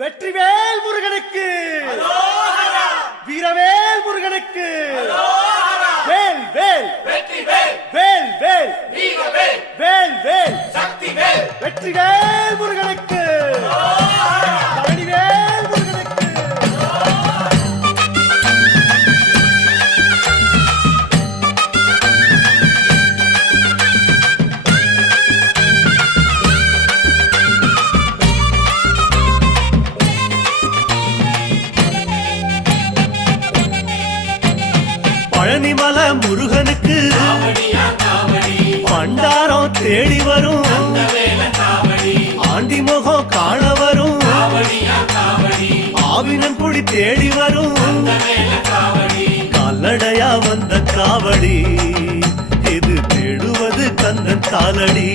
வெற்றிவேல் முருகனுக்கு, வீரவேல் முருகனுக்கு, வேல் வேல் வேல் வேல் வேல் வேல் வெற்றிவேல் முருகனுக்கு, பழனிவேல் முருகனுக்கு. பழனிமல முருகனுக்கு பண்டாரம் தேடி வரும், ஆண்டி முகம் காண வரும், ஆவினன் குடி தேடி வரும், கால்நடையா வந்த காவடி இது தேடுவது கந்தன் காலடி.